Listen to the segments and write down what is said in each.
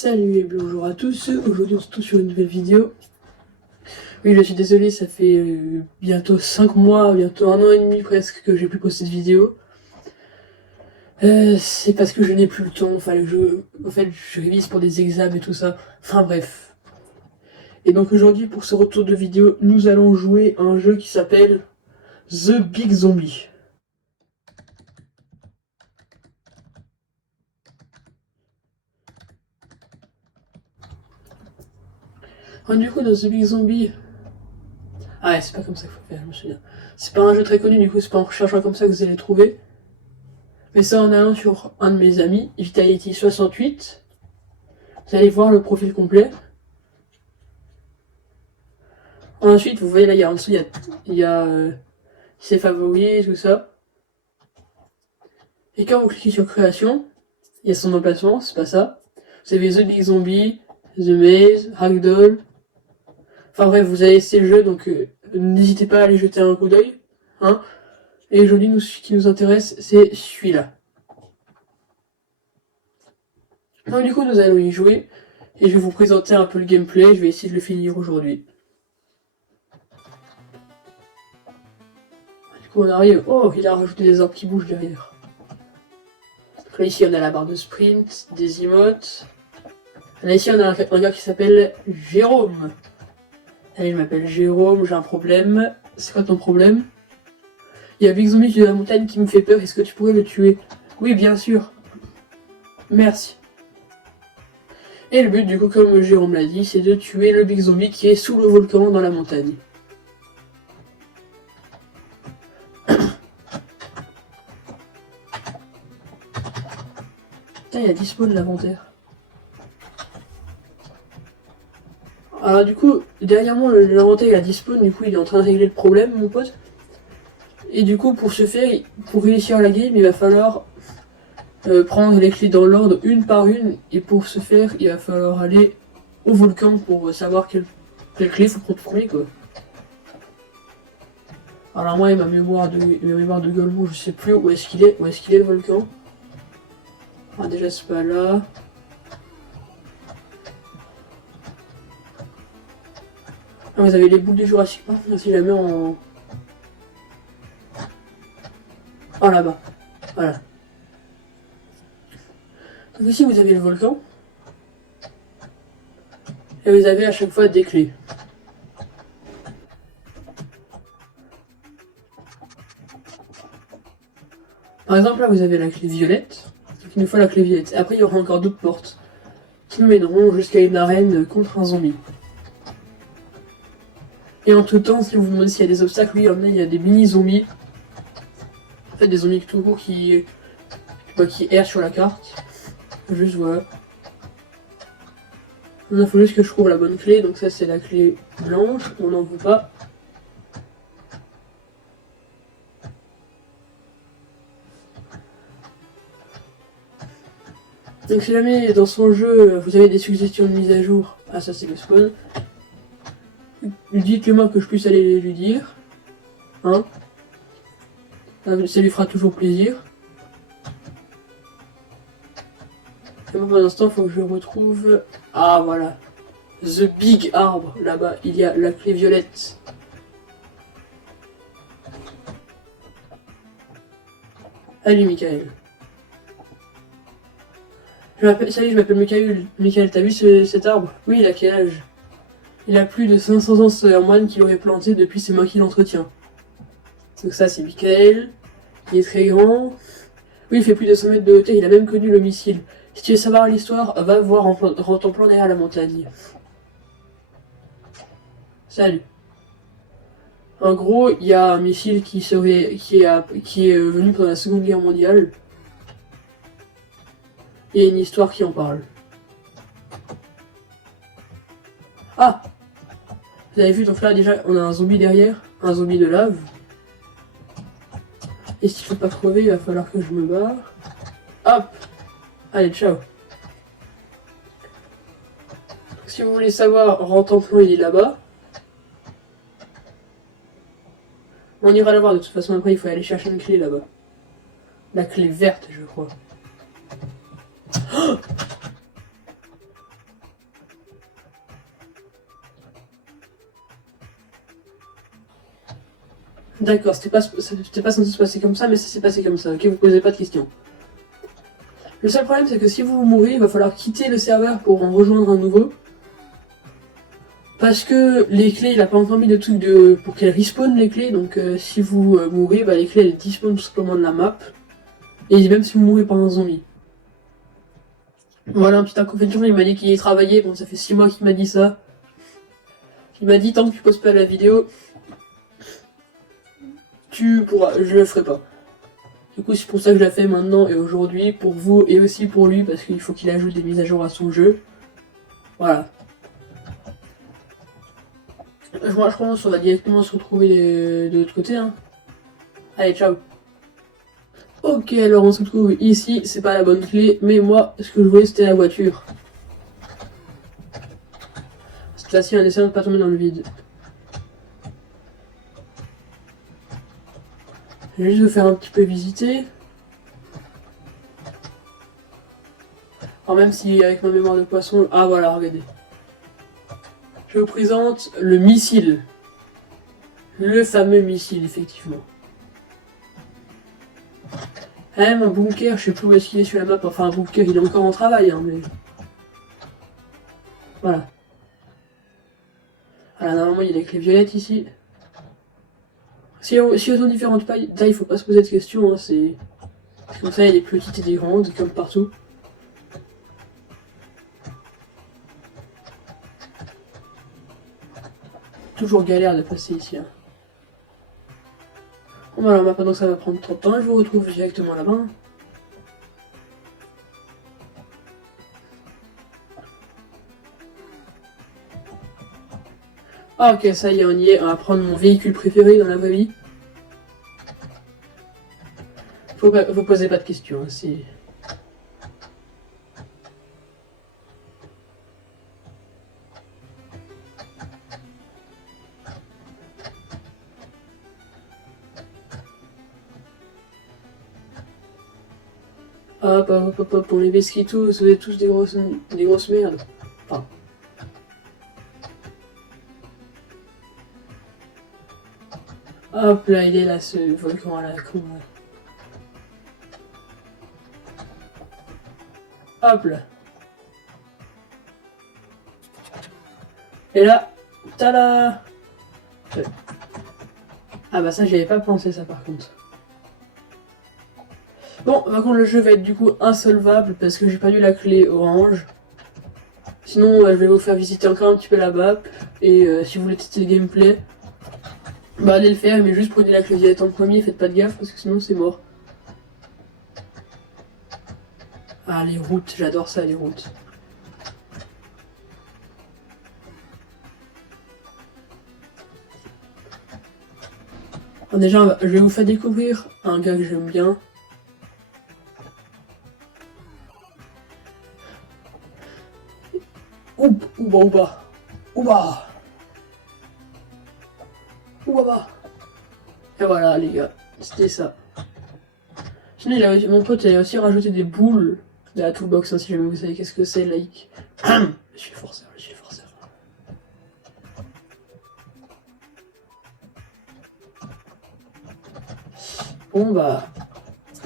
Salut et bonjour à tous, aujourd'hui on se retrouve sur une nouvelle vidéo. Oui, je suis désolé, ça fait bientôt 5 mois, bientôt 1 an et demi presque que j'ai pu poster de vidéo. C'est parce que je n'ai plus le temps, en fait je révise pour des examens et tout ça, enfin bref. Et donc aujourd'hui pour ce retour de vidéo, nous allons jouer à un jeu qui s'appelle The Big Zombie. Alors, du coup dans The Big Zombie... Ah ouais, c'est pas comme ça qu'il faut faire, je me souviens. C'est pas un jeu très connu, du coup c'est pas en recherchant comme ça que vous allez trouver. Mais ça en allant sur un de mes amis, Vitality68. Vous allez voir le profil complet. Ensuite, vous voyez là, il y a en dessous, il y a ses favoris, tout ça. Et quand vous cliquez sur création, il y a son emplacement, c'est pas ça. Vous avez The Big Zombie, The Maze, Ragdoll. Enfin bref, vous avez ces jeux, donc n'hésitez pas à aller jeter un coup d'œil. Hein. Et aujourd'hui, ce qui nous intéresse, c'est celui-là. Donc du coup, nous allons y jouer. Et je vais vous présenter un peu le gameplay, je vais essayer de le finir aujourd'hui. Du coup on arrive, oh il a rajouté des arbres qui bougent derrière. Là ici on a la barre de sprint, des emotes. Là ici on a un gars qui s'appelle Jérôme. Allez, je m'appelle Jérôme, j'ai un problème. C'est quoi ton problème? Il y a Big Zombie de la montagne qui me fait peur, est-ce que tu pourrais le tuer? Oui bien sûr. Merci. Et le but du coup comme Jérôme l'a dit, c'est de tuer le Big Zombie qui est sous le volcan dans la montagne. Putain, il y a 10 spawns l'inventaire. Alors du coup, derrière moi, l'inventaire il a 10 spawns, du coup il est en train de régler le problème, mon pote. Et du coup, pour ce faire, pour réussir la game, il va falloir prendre les clés dans l'ordre une par une. Et pour ce faire, il va falloir aller au volcan pour savoir quelle clé il faut prendre premier, quoi. Alors moi, ma mémoire de Golemon, je sais plus où est-ce qu'il est. Où est-ce qu'il est le volcan? Ah déjà c'est pas là. Ah, vous avez les boules du Jurassic Park, si la mets en... Oh là-bas, voilà. Donc ici vous avez le volcan. Et vous avez à chaque fois des clés. Par exemple là vous avez la clé violette. Donc il nous faut la clé violette. Après il y aura encore d'autres portes qui nous mèneront jusqu'à une arène contre un zombie. Et entre temps, si vous vous demandez s'il y a des obstacles, oui, il y a des mini-zombies. En fait, des zombies tout court qui errent sur la carte. Juste voilà. Il faut juste que je trouve la bonne clé, donc ça c'est la clé blanche, on n'en veut pas. Donc si jamais dans son jeu vous avez des suggestions de mise à jour, ah ça c'est le spawn, dites-le moi que je puisse aller lui dire. Hein, ça lui fera toujours plaisir. Et moi pour l'instant il faut que je retrouve... Ah voilà. The Big Arbre, là-bas, il y a la clé violette. Salut Michael. Salut, je m'appelle Michael. Michael, t'as vu cet arbre? Oui, il a quel âge? Il a plus de 500 ans, c'est un moine qui l'aurait planté, depuis c'est moi qui l'entretiens. Donc ça c'est Michael. Il est très grand. Oui, il fait plus de 100 mètres de hauteur, il a même connu le missile. Si tu veux savoir l'histoire, va voir en ton plan derrière la montagne. Salut. En gros, il y a un missile qui est venu pendant la Seconde Guerre mondiale. Il y a une histoire qui en parle. Ah! Vous avez vu, donc là déjà on a un zombie derrière, un zombie de lave. Et s'il faut pas crever, il va falloir que je me barre. Hop! Allez, ciao! Donc, si vous voulez savoir, Rantanplan il est là-bas. On ira le voir de toute façon, après il faut aller chercher une clé là-bas. La clé verte, je crois. Oh, D'accord, c'était pas censé se passer comme ça, mais ça s'est passé comme ça, ok, vous posez pas de questions. Le seul problème, c'est que si vous mourrez, il va falloir quitter le serveur pour en rejoindre un nouveau. Parce que les clés, il a pas encore mis de truc pour qu'elles respawn les clés, donc si vous mourrez, bah, les clés elles dispawnent tout simplement de la map. Et même si vous mourrez par un zombie. Voilà, un petit inconvénient, il m'a dit qu'il y travaillait, bon ça fait 6 mois qu'il m'a dit ça. Il m'a dit tant que tu poses pas la vidéo, tu pourras, je le ferai pas. Du coup c'est pour ça que je la fais maintenant et aujourd'hui, pour vous et aussi pour lui, parce qu'il faut qu'il ajoute des mises à jour à son jeu. Voilà. Moi je pense qu'on va directement se retrouver de l'autre côté. Hein. Allez, ciao. Ok, alors on se retrouve ici, c'est pas la bonne clé, mais moi, ce que je voulais c'était la voiture. Cette fois-ci, en essayant de pas tomber dans le vide. Je vais juste vous faire un petit peu visiter. Alors même si avec ma mémoire de poisson... Ah voilà, regardez. Je vous présente le missile. Le fameux missile, effectivement. Même un bunker, je sais plus où est-ce qu'il est sur la map. Enfin, un bunker, il est encore en travail, hein, mais... Voilà. Alors normalement, il y a les clés violettes ici. Si elles ont différentes tailles, il faut pas se poser de questions, hein, c'est comme ça, il y a des petites et des grandes, comme partout. Toujours galère de passer ici. Hein. Bon, alors maintenant ça va prendre 30 ans, je vous retrouve directement là-bas. Ah ok, ça y est, on y est, on va prendre mon véhicule préféré dans la vraie vie. Vous posez pas de questions, hein, c'est... Hop, hop, hop, hop, on les biscuits tous, vous êtes tous des grosses merdes. Enfin. Hop là, il est là, ce volcan là, con là. Hop là. Et là, tada. Ah bah ça, j'y avais pas pensé ça par contre. Bon, par contre le jeu va être du coup insolvable parce que j'ai pas eu la clé orange. Sinon, je vais vous faire visiter encore un petit peu la map. Et si vous voulez tester le gameplay, bah allez le faire, mais juste prenez la clé violette en premier, faites pas de gaffe parce que sinon c'est mort. Ah les routes, j'adore ça les routes. Alors déjà, je vais vous faire découvrir un gars que j'aime bien. Oup, ouba, ouba, ouba, ouba. Et voilà les gars, c'était ça. Sinon, mon pote il a aussi rajouté des boules de la toolbox, hein, si jamais vous savez qu'est-ce que c'est, like. Je suis le forceur, je suis le forceur. Bon bah,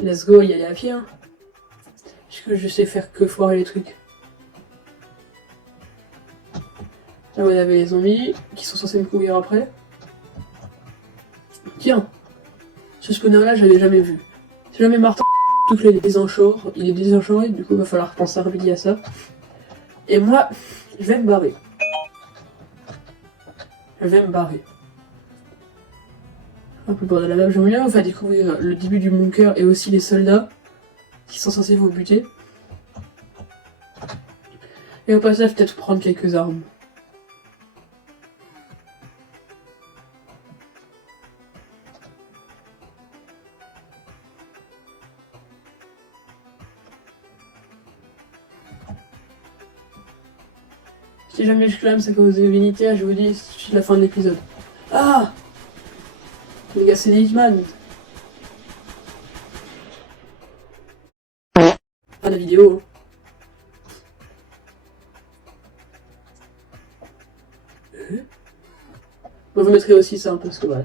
let's go, y aller à pied. Hein. Puisque je sais faire que foirer les trucs. Là, vous avez les zombies qui sont censés me courir après. Tiens, ce spawner là, je l'avais jamais vu. Si jamais Martin il est désenchoré, du coup, il va falloir penser à remédier à ça. Et moi, je vais me barrer. Je vais me barrer. Un peu bord de la map, j'aimerais bien vous faire découvrir le début du bunker et aussi les soldats qui sont censés vous buter. Et au passage, peut-être prendre quelques armes. Si jamais je clame, c'est cause de Vinitaire, je vous dis, c'est la fin de l'épisode. Ah! Les gars, c'est des Hitman. Pas de vidéo. Hein. Bon, vous mettrez aussi ça, parce que voilà.